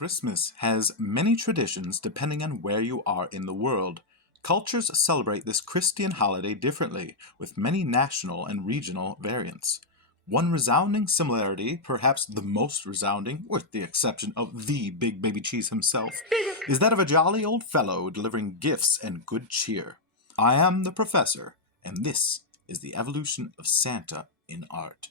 Christmas has many traditions depending on where you are in the world. Cultures celebrate this Christian holiday differently, with many national and regional variants. One resounding similarity, perhaps the most resounding, with the exception of the Big Baby Cheese himself, is that of a jolly old fellow delivering gifts and good cheer. I am the Professor, and this is the evolution of Santa in art.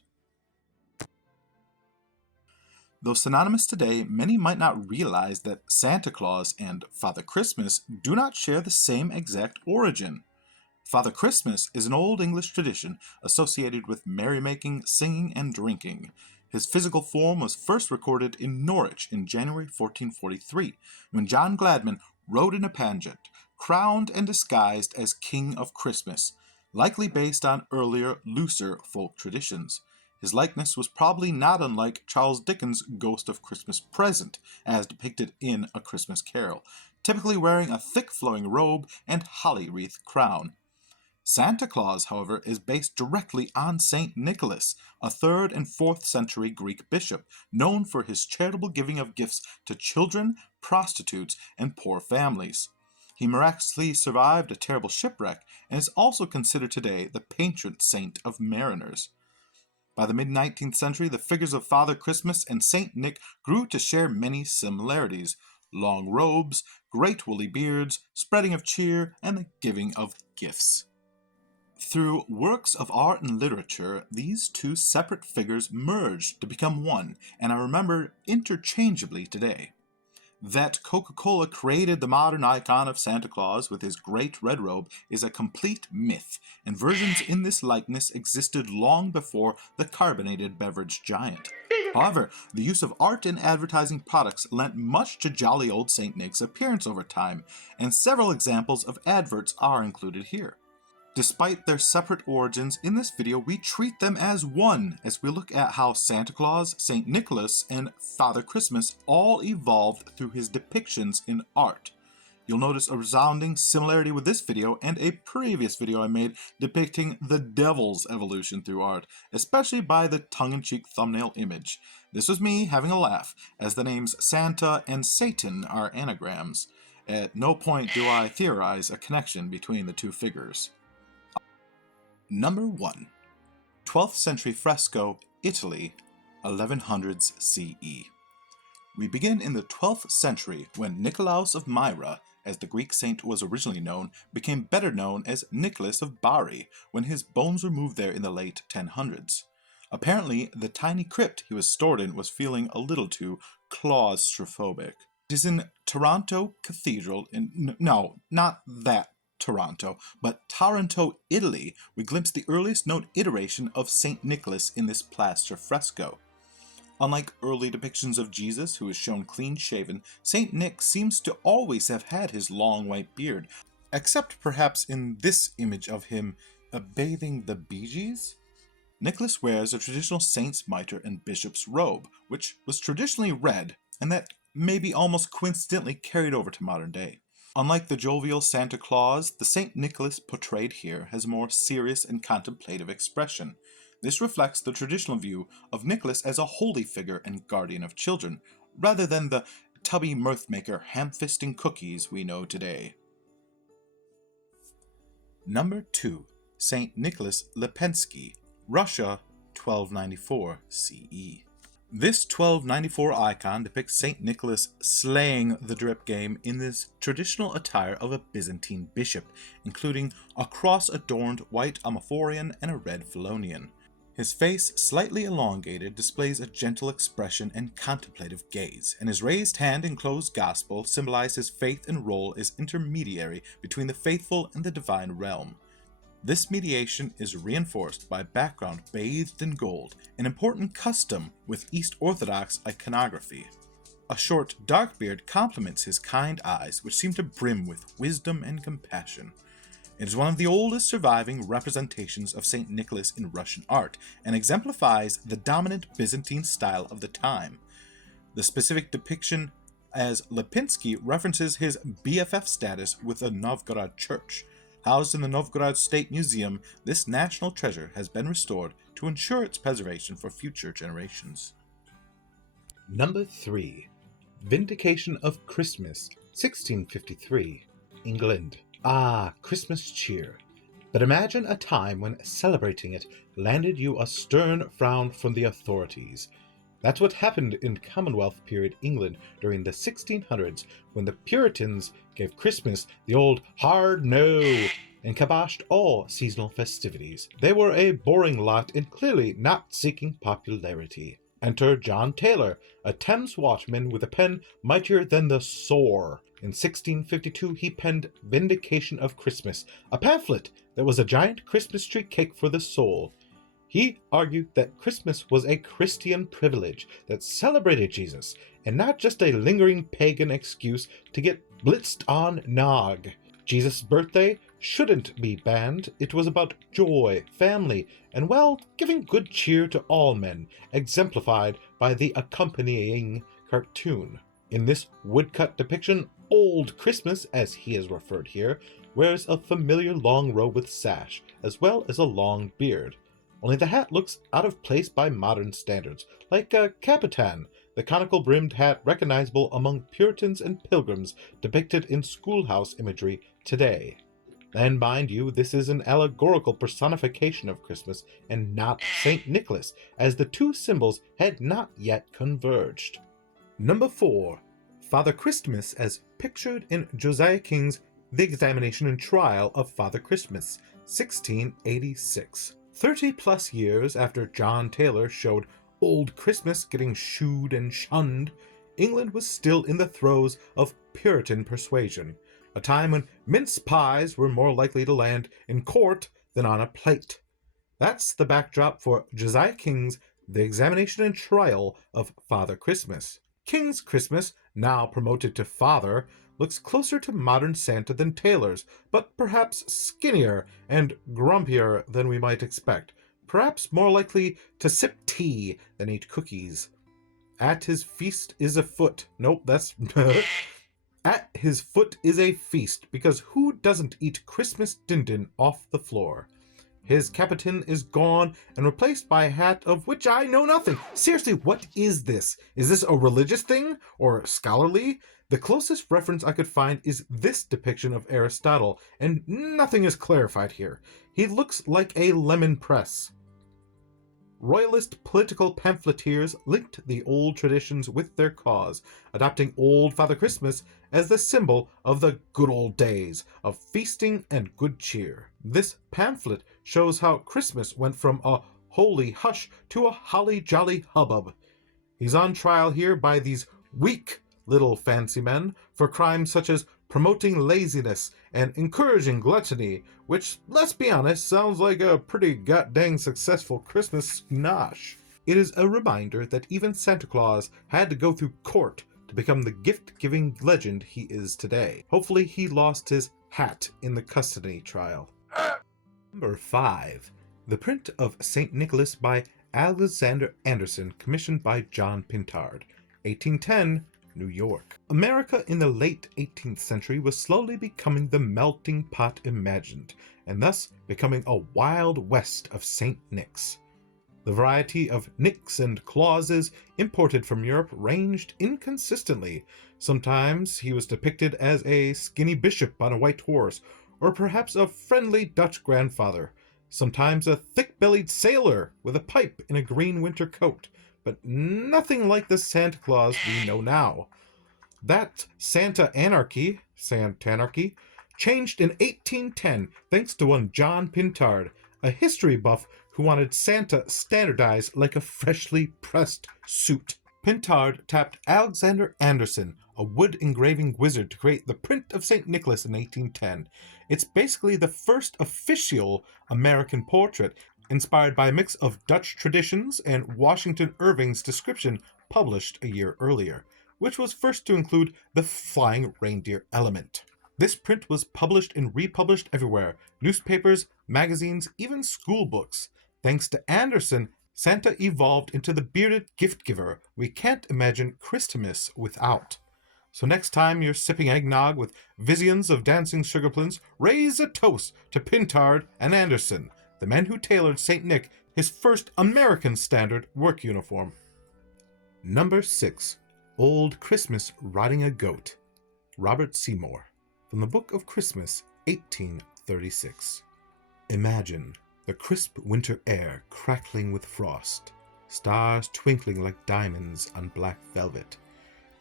Though synonymous today, many might not realize that Santa Claus and Father Christmas do not share the same exact origin. Father Christmas is an Old English tradition associated with merrymaking, singing, and drinking. His physical form was first recorded in Norwich in January 1443, when John Gladman rode in a pageant, crowned and disguised as King of Christmas, likely based on earlier, looser folk traditions. His likeness was probably not unlike Charles Dickens' Ghost of Christmas Present, as depicted in A Christmas Carol, typically wearing a thick flowing robe and holly wreath crown. Santa Claus, however, is based directly on Saint Nicholas, a 3rd and 4th century Greek bishop, known for his charitable giving of gifts to children, prostitutes, and poor families. He miraculously survived a terrible shipwreck and is also considered today the patron saint of mariners. By the mid-19th century, the figures of Father Christmas and Saint Nick grew to share many similarities: long robes, great woolly beards, spreading of cheer, and the giving of gifts. Through works of art and literature, these two separate figures merged to become one, and are remembered interchangeably today. That Coca-Cola created the modern icon of Santa Claus with his great red robe is a complete myth, and versions in this likeness existed long before the carbonated beverage giant. However, the use of art in advertising products lent much to jolly old St. Nick's appearance over time, and several examples of adverts are included here. Despite their separate origins, in this video we treat them as one as we look at how Santa Claus, St. Nicholas, and Father Christmas all evolved through his depictions in art. You'll notice a resounding similarity with this video and a previous video I made depicting the devil's evolution through art, especially by the tongue-in-cheek thumbnail image. This was me having a laugh, as the names Santa and Satan are anagrams. At no point do I theorize a connection between the two figures. Number 1. 12th century fresco, Italy, 1100s CE. We begin in the 12th century when Nicolaus of Myra, as the Greek saint was originally known, became better known as Nicholas of Bari when his bones were moved there in the late 1000s. Apparently, the tiny crypt he was stored in was feeling a little too claustrophobic. It is in Taranto Cathedral no, not that Toronto, but Taranto, Italy, we glimpse the earliest known iteration of St. Nicholas in this plaster fresco. Unlike early depictions of Jesus, who is shown clean-shaven, St. Nick seems to always have had his long white beard, except perhaps in this image of him bathing the Bee Gees? Nicholas wears a traditional saint's mitre and bishop's robe, which was traditionally red, and that may be almost coincidentally carried over to modern day. Unlike the jovial Santa Claus, the St. Nicholas portrayed here has a more serious and contemplative expression. This reflects the traditional view of Nicholas as a holy figure and guardian of children, rather than the tubby mirth-maker ham-fisting cookies we know today. Number 2. St. Nicholas Lipensky, Russia, 1294 CE. This 1294 icon depicts St. Nicholas slaying the drip game in this traditional attire of a Byzantine bishop, including a cross-adorned white amophorion and a red phelonion. His face, slightly elongated, displays a gentle expression and contemplative gaze, and his raised hand and closed gospel symbolize his faith and role as intermediary between the faithful and the divine realm. This mediation is reinforced by a background bathed in gold, an important custom with East Orthodox iconography. A short, dark beard complements his kind eyes, which seem to brim with wisdom and compassion. It is one of the oldest surviving representations of St. Nicholas in Russian art, and exemplifies the dominant Byzantine style of the time. The specific depiction as Lipinski references his BFF status with a Novgorod church. Housed in the Novgorod State Museum, this national treasure has been restored to ensure its preservation for future generations. Number 3. Vindication of Christmas, 1653, England. Ah, Christmas cheer. But imagine a time when celebrating it landed you a stern frown from the authorities. That's what happened in Commonwealth period England during the 1600s when the Puritans gave Christmas the old hard no and kiboshed all seasonal festivities. They were a boring lot and clearly not seeking popularity. Enter John Taylor, a Thames watchman with a pen mightier than the sword. In 1652 he penned Vindication of Christmas, a pamphlet that was a giant Christmas tree cake for the soul. He argued that Christmas was a Christian privilege that celebrated Jesus, and not just a lingering pagan excuse to get blitzed on nog. Jesus' birthday shouldn't be banned. It was about joy, family, and, well, giving good cheer to all men, exemplified by the accompanying cartoon. In this woodcut depiction, Old Christmas, as he is referred here, wears a familiar long robe with sash, as well as a long beard. Only the hat looks out of place by modern standards, like a capitan, the conical-brimmed hat recognizable among Puritans and Pilgrims depicted in schoolhouse imagery today. And mind you, this is an allegorical personification of Christmas and not St. Nicholas, as the two symbols had not yet converged. Number 4. Father Christmas as pictured in Josiah King's The Examination and Trial of Father Christmas, 1686. 30-plus years after John Taylor showed Old Christmas getting shooed and shunned, England was still in the throes of Puritan persuasion, a time when mince pies were more likely to land in court than on a plate. That's the backdrop for Josiah King's The Examination and Trial of Father Christmas. King's Christmas, now promoted to Father, looks closer to modern Santa than Taylor's, but perhaps skinnier and grumpier than we might expect. Perhaps more likely to sip tea than eat cookies. At his feast is a foot. Nope, that's... At his foot is a feast, because who doesn't eat Christmas din-din off the floor? His capitan is gone and replaced by a hat of which I know nothing. Seriously, what is this? Is this a religious thing? Or scholarly? The closest reference I could find is this depiction of Aristotle, and nothing is clarified here. He looks like a lemon press. Royalist political pamphleteers linked the old traditions with their cause, adopting Old Father Christmas as the symbol of the good old days of feasting and good cheer. This pamphlet shows how Christmas went from a holy hush to a holly jolly hubbub. He's on trial here by these weak little fancy men for crimes such as promoting laziness and encouraging gluttony, which, let's be honest, sounds like a pretty goddamn successful Christmas nosh. It is a reminder that even Santa Claus had to go through court to become the gift-giving legend he is today. Hopefully he lost his hat in the custody trial. Number 5. The Print of St. Nicholas by Alexander Anderson, commissioned by John Pintard, 1810, New York. America in the late 18th century was slowly becoming the melting pot imagined, and thus becoming a wild west of St. Nick's. The variety of Nicks and Clauses imported from Europe ranged inconsistently. Sometimes he was depicted as a skinny bishop on a white horse, or perhaps a friendly Dutch grandfather. Sometimes a thick-bellied sailor with a pipe in a green winter coat, but nothing like the Santa Claus we know now. That Santanarchy changed in 1810 thanks to one John Pintard, a history buff who wanted Santa standardized like a freshly pressed suit. Pintard tapped Alexander Anderson, a wood engraving wizard, to create the Print of St. Nicholas in 1810. It's basically the first official American portrait, inspired by a mix of Dutch traditions and Washington Irving's description published a year earlier, which was first to include the flying reindeer element. This print was published and republished everywhere, newspapers, magazines, even school books. Thanks to Anderson, Santa evolved into the bearded gift giver we can't imagine Christmas without. So next time you're sipping eggnog with visions of dancing sugarplums, raise a toast to Pintard and Anderson, the men who tailored St. Nick his first American standard work uniform. Number 6. Old Christmas Riding a Goat, Robert Seymour, from the Book of Christmas, 1836. Imagine the crisp winter air crackling with frost, stars twinkling like diamonds on black velvet.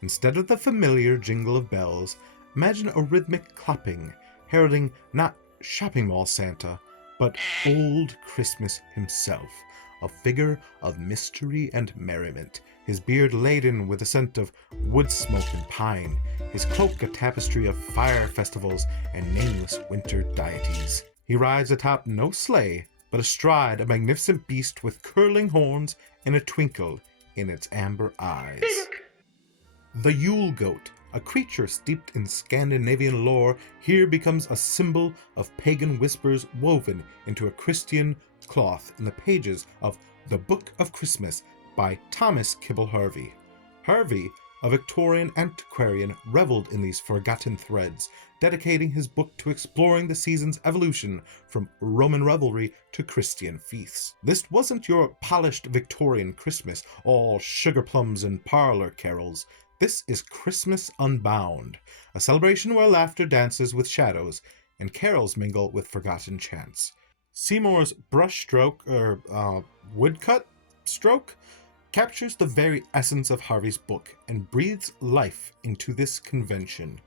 Instead of the familiar jingle of bells, imagine a rhythmic clapping heralding not shopping mall Santa, but Old Christmas himself, a figure of mystery and merriment, his beard laden with the scent of wood smoke and pine, his cloak a tapestry of fire festivals and nameless winter deities. He rides atop no sleigh, but astride a magnificent beast with curling horns and a twinkle in its amber eyes. The Yule Goat, a creature steeped in Scandinavian lore, here becomes a symbol of pagan whispers woven into a Christian cloth in the pages of The Book of Christmas by Thomas Kibble Harvey. Harvey, a Victorian antiquarian, reveled in these forgotten threads, dedicating his book to exploring the season's evolution from Roman revelry to Christian feasts. This wasn't your polished Victorian Christmas, all sugar plums and parlor carols. This is Christmas Unbound, a celebration where laughter dances with shadows and carols mingle with forgotten chants. Seymour's woodcut stroke captures the very essence of Harvey's book and breathes life into this convention.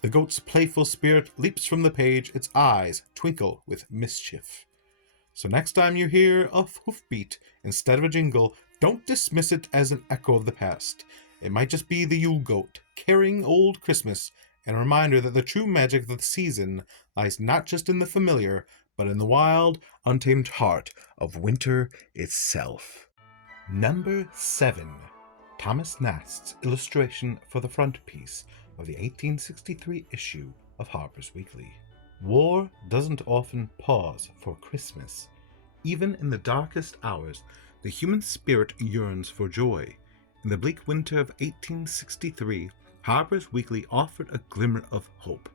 The goat's playful spirit leaps from the page, its eyes twinkle with mischief. So next time you hear a hoofbeat instead of a jingle, don't dismiss it as an echo of the past. It might just be the Yule Goat carrying Old Christmas, and a reminder that the true magic of the season lies not just in the familiar, but in the wild, untamed heart of winter itself. Number 7. Thomas Nast's illustration for the frontispiece of the 1863 issue of Harper's Weekly. War doesn't often pause for Christmas. Even in the darkest hours, the human spirit yearns for joy. In the bleak winter of 1863, Harper's Weekly offered a glimmer of hope.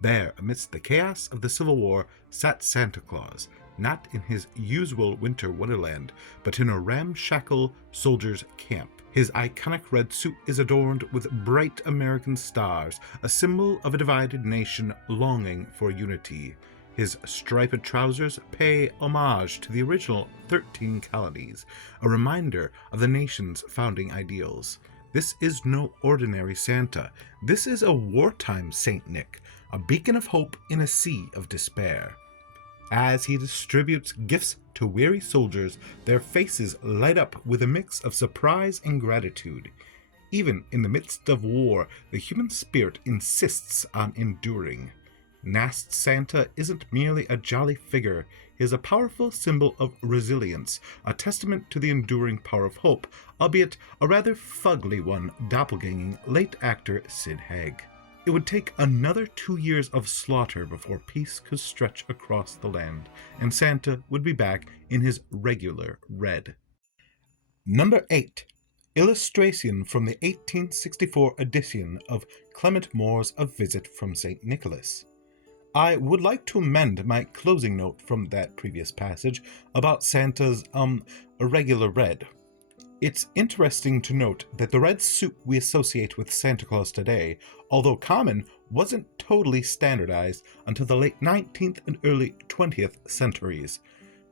There, amidst the chaos of the Civil War, sat Santa Claus, not in his usual winter wonderland, but in a ramshackle soldier's camp. His iconic red suit is adorned with bright American stars, a symbol of a divided nation longing for unity. His striped trousers pay homage to the original 13 colonies, a reminder of the nation's founding ideals. This is no ordinary Santa. This is a wartime Saint Nick, a beacon of hope in a sea of despair. As he distributes gifts to weary soldiers, their faces light up with a mix of surprise and gratitude. Even in the midst of war, the human spirit insists on enduring. Nast's Santa isn't merely a jolly figure, he is a powerful symbol of resilience, a testament to the enduring power of hope, albeit a rather fugly one doppelganging late actor Sid Haig. It would take another 2 years of slaughter before peace could stretch across the land, and Santa would be back in his regular red. Number 8. Illustration from the 1864 edition of Clement Moore's A Visit from St. Nicholas. I would like to amend my closing note from that previous passage about Santa's, irregular red. It's interesting to note that the red suit we associate with Santa Claus today, although common, wasn't totally standardized until the late 19th and early 20th centuries.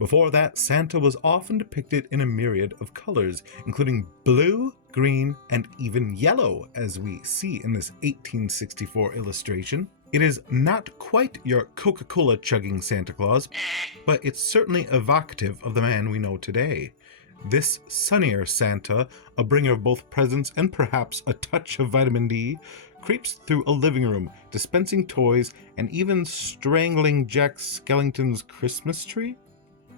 Before that, Santa was often depicted in a myriad of colors, including blue, green, and even yellow, as we see in this 1864 illustration. It is not quite your Coca-Cola chugging Santa Claus, but it's certainly evocative of the man we know today. This sunnier Santa, a bringer of both presents and perhaps a touch of vitamin D, creeps through a living room, dispensing toys and even strangling Jack Skellington's Christmas tree.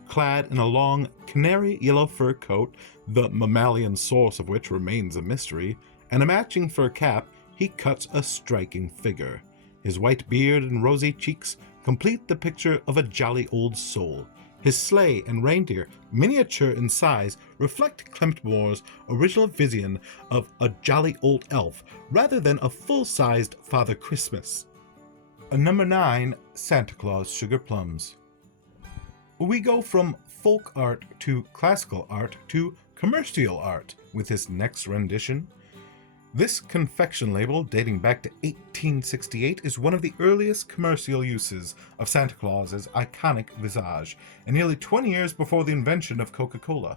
Clad in a long canary yellow fur coat, the mammalian source of which remains a mystery, and a matching fur cap, he cuts a striking figure. His white beard and rosy cheeks complete the picture of a jolly old soul. His sleigh and reindeer, miniature in size, reflect Clement Moore's original vision of a jolly old elf rather than a full-sized Father Christmas. Number 9. Santa Claus Sugar Plums. We go from folk art to classical art to commercial art with this next rendition. This confection label, dating back to 1868, is one of the earliest commercial uses of Santa Claus's iconic visage, and nearly 20 years before the invention of Coca-Cola.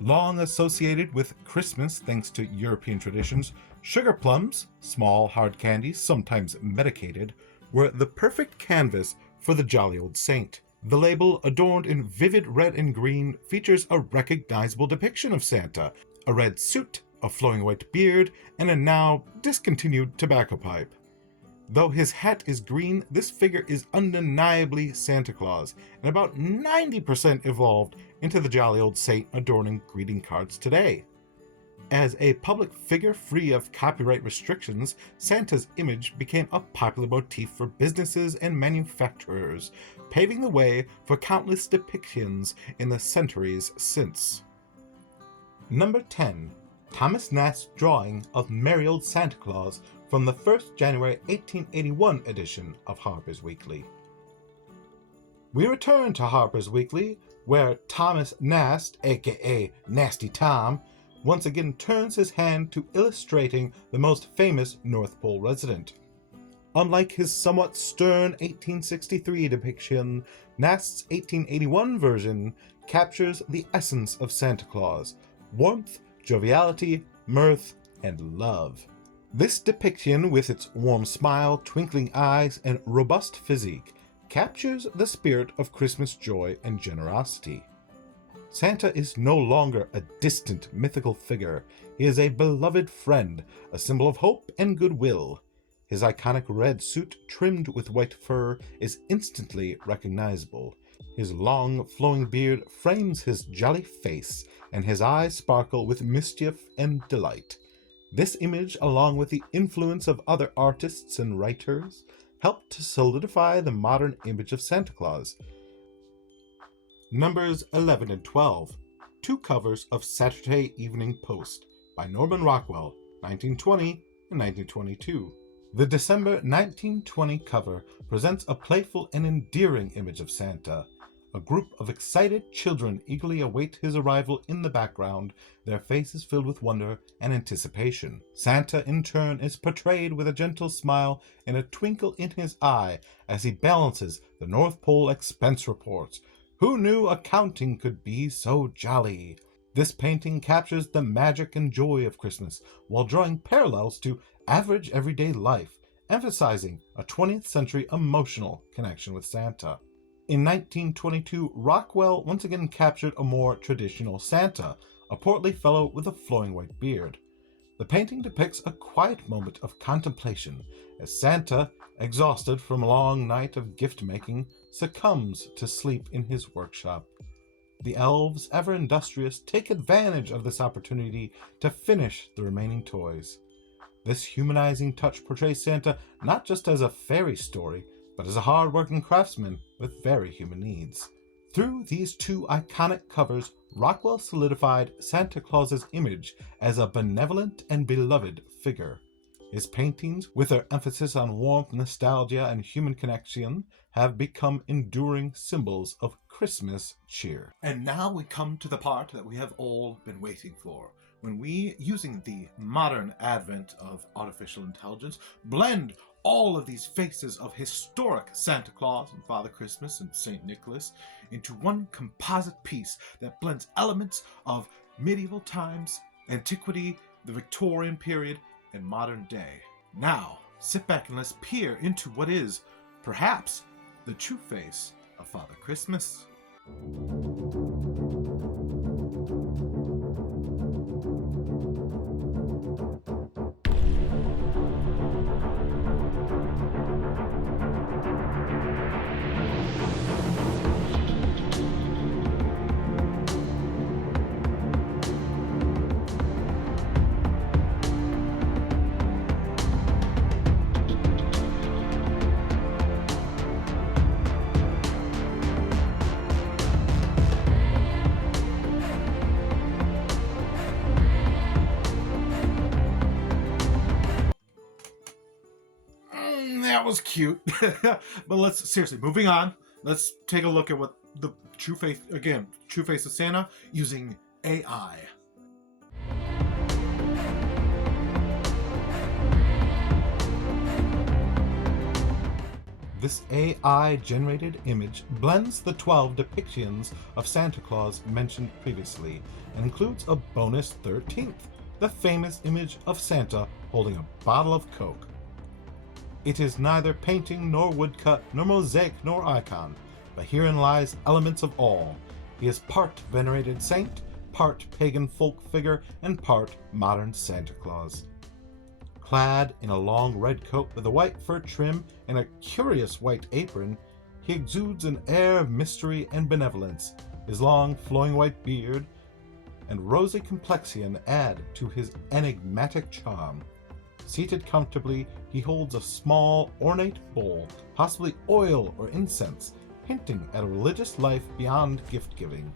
Long associated with Christmas thanks to European traditions, sugar plums, small hard candies, sometimes medicated, were the perfect canvas for the jolly old saint. The label, adorned in vivid red and green, features a recognizable depiction of Santa, a red suit, a flowing white beard, and a now discontinued tobacco pipe. Though his hat is green, this figure is undeniably Santa Claus, and about 90% evolved into the jolly old saint adorning greeting cards today. As a public figure free of copyright restrictions, Santa's image became a popular motif for businesses and manufacturers, paving the way for countless depictions in the centuries since. Number 10. Thomas Nast's drawing of Merry Old Santa Claus from the 1st January 1881 edition of Harper's Weekly. We return to Harper's Weekly, where Thomas Nast, aka Nasty Tom, once again turns his hand to illustrating the most famous North Pole resident. Unlike his somewhat stern 1863 depiction, Nast's 1881 version captures the essence of Santa Claus: warmth, joviality, mirth, and love. This depiction, with its warm smile, twinkling eyes, and robust physique, captures the spirit of Christmas joy and generosity. Santa is no longer a distant mythical figure. He is a beloved friend, a symbol of hope and goodwill. His iconic red suit trimmed with white fur is instantly recognizable. His long, flowing beard frames his jolly face, and his eyes sparkle with mischief and delight. This image, along with the influence of other artists and writers, helped to solidify the modern image of Santa Claus. Numbers 11 and 12, two covers of Saturday Evening Post by Norman Rockwell, 1920 and 1922. The December 1920 cover presents a playful and endearing image of Santa. A group of excited children eagerly await his arrival in the background, their faces filled with wonder and anticipation. Santa, in turn, is portrayed with a gentle smile and a twinkle in his eye as he balances the North Pole expense reports. Who knew accounting could be so jolly? This painting captures the magic and joy of Christmas while drawing parallels to average everyday life, emphasizing a 20th century emotional connection with Santa. In 1922, Rockwell once again captured a more traditional Santa, a portly fellow with a flowing white beard. The painting depicts a quiet moment of contemplation as Santa, exhausted from a long night of gift-making, succumbs to sleep in his workshop. The elves, ever industrious, take advantage of this opportunity to finish the remaining toys. This humanizing touch portrays Santa not just as a fairy story, but as a hard-working craftsman with very human needs. Through these two iconic covers, Rockwell solidified Santa Claus's image as a benevolent and beloved figure. His paintings, with their emphasis on warmth, nostalgia, and human connection, have become enduring symbols of Christmas cheer. And now we come to the part that we have all been waiting for, when we, using the modern advent of artificial intelligence, blend all of these faces of historic Santa Claus and Father Christmas and St. Nicholas into one composite piece that blends elements of medieval times, antiquity, the Victorian period, and modern day. Now, sit back and let's peer into what is, perhaps, the true face of Father Christmas. That was cute. But let's, seriously, moving on. Let's take a look at what the true face of Santa using AI. This AI-generated image blends the 12 depictions of Santa Claus mentioned previously and includes a bonus 13th, the famous image of Santa holding a bottle of Coke. It is neither painting nor woodcut nor mosaic nor icon, but herein lies elements of all. He is part venerated saint, part pagan folk figure, and part modern Santa Claus. Clad in a long red coat with a white fur trim and a curious white apron, he exudes an air of mystery and benevolence. His long, flowing white beard and rosy complexion add to his enigmatic charm. Seated comfortably, he holds a small, ornate bowl, possibly oil or incense, hinting at a religious life beyond gift-giving.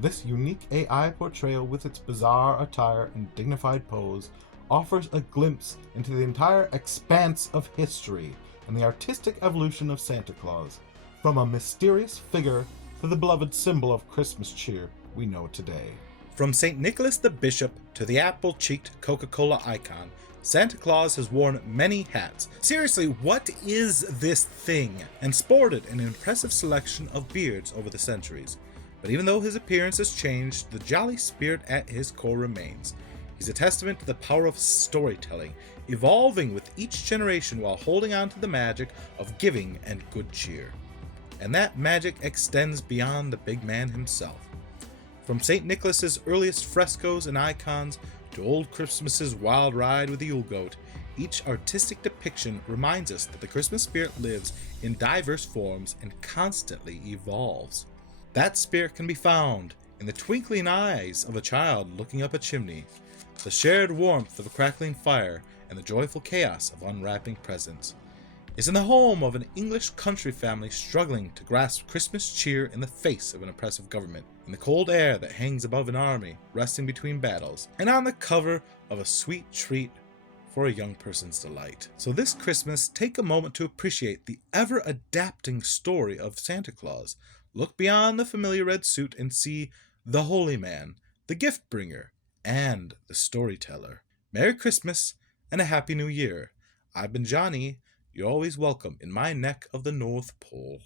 This unique AI portrayal, with its bizarre attire and dignified pose, offers a glimpse into the entire expanse of history and the artistic evolution of Santa Claus, from a mysterious figure to the beloved symbol of Christmas cheer we know today. From St. Nicholas the Bishop to the apple-cheeked Coca-Cola icon, Santa Claus has worn many hats. Seriously, what is this thing? And sported an impressive selection of beards over the centuries. But even though his appearance has changed, the jolly spirit at his core remains. He's a testament to the power of storytelling, evolving with each generation while holding on to the magic of giving and good cheer. And that magic extends beyond the big man himself. From St. Nicholas's earliest frescoes and icons to Old Christmas's wild ride with the Yule Goat, each artistic depiction reminds us that the Christmas spirit lives in diverse forms and constantly evolves. That spirit can be found in the twinkling eyes of a child looking up a chimney, the shared warmth of a crackling fire, and the joyful chaos of unwrapping presents. It's in the home of an English country family struggling to grasp Christmas cheer in the face of an oppressive government, in the cold air that hangs above an army resting between battles, and on the cover of a sweet treat for a young person's delight. So this Christmas, take a moment to appreciate the ever-adapting story of Santa Claus. Look beyond the familiar red suit and see the holy man, the gift bringer, and the storyteller. Merry Christmas and a Happy New Year. I've been Johnny. You're always welcome in my neck of the North Pole.